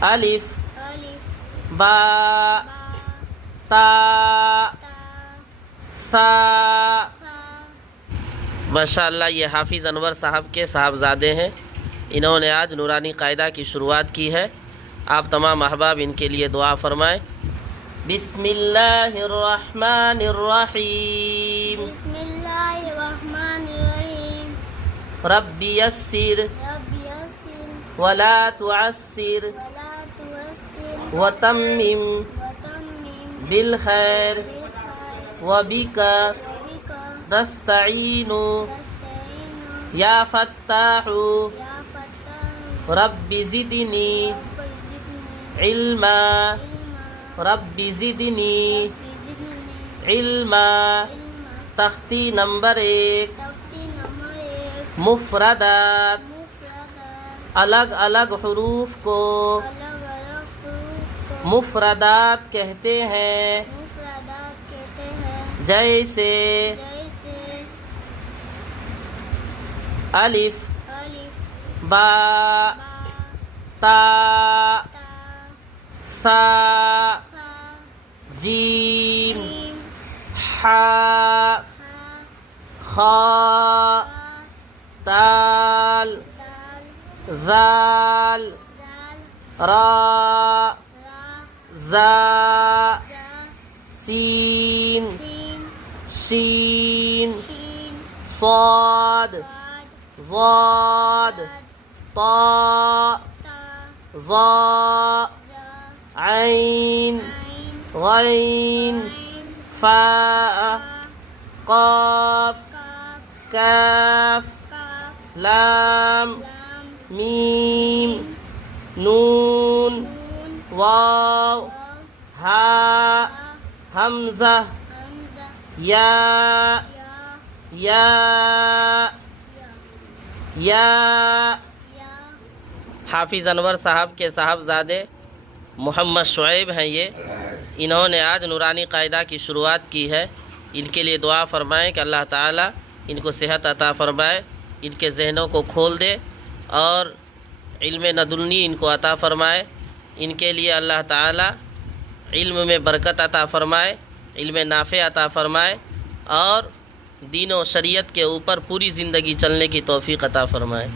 الف الف با با تا تا ثا۔ ثا۔ ماشاءاللہ یہ حافظ انور صاحب کے صاحبزادے ہیں، انہوں نے آج نورانی قاعدہ کی شروعات کی ہے۔ آپ تمام احباب ان کے لیے دعا فرمائیں۔ بسم اللہ الرحمن الرحیم، بسم اللہ الرحمن الرحیم، رب یسر رب یسر ولا تعسر ولا تعسر وتمم وتمم بالخیر بالخیر وبک وبک نستعین نستعین یا فتاح یا فتاح رب زدنی رب زدنی علما علما رب زدنی رب زدنی علما۔ علما۔ تختی نمبر 1، تختی نمبر 1، مفردات، مفردات، الگ الگ حروف کو الگ الگ حروف کو مفردات کہتے ہیں، مفردات کہتے ہیں، جیسے جیسے الف الف با با تا تا ثا ثا جیم جیم حا حا خا خا دال دال ذال زال را را زا زا سین سین شین شین صاد صاد ضاد زاد طا تا ظا زا عین عین غین عین فاء فا قاف کاف کاف کاف لام لام میم نون نون واو واو ہا ہا حمزہ حمزہ یا یا یا یا۔ یا حافظ انور صاحب کے صاحبزادے محمد شعیب ہیں یہ، انہوں نے آج نورانی قاعدہ کی شروعات کی ہے۔ ان کے لیے دعا فرمائیں کہ اللہ تعالیٰ ان کو صحت عطا فرمائے، ان کے ذہنوں کو کھول دے اور علم ندنی ان کو عطا فرمائے۔ ان کے لیے اللہ تعالیٰ علم میں برکت عطا فرمائے، علم نافع عطا فرمائے اور دین و شریعت کے اوپر پوری زندگی چلنے کی توفیق عطا فرمائے۔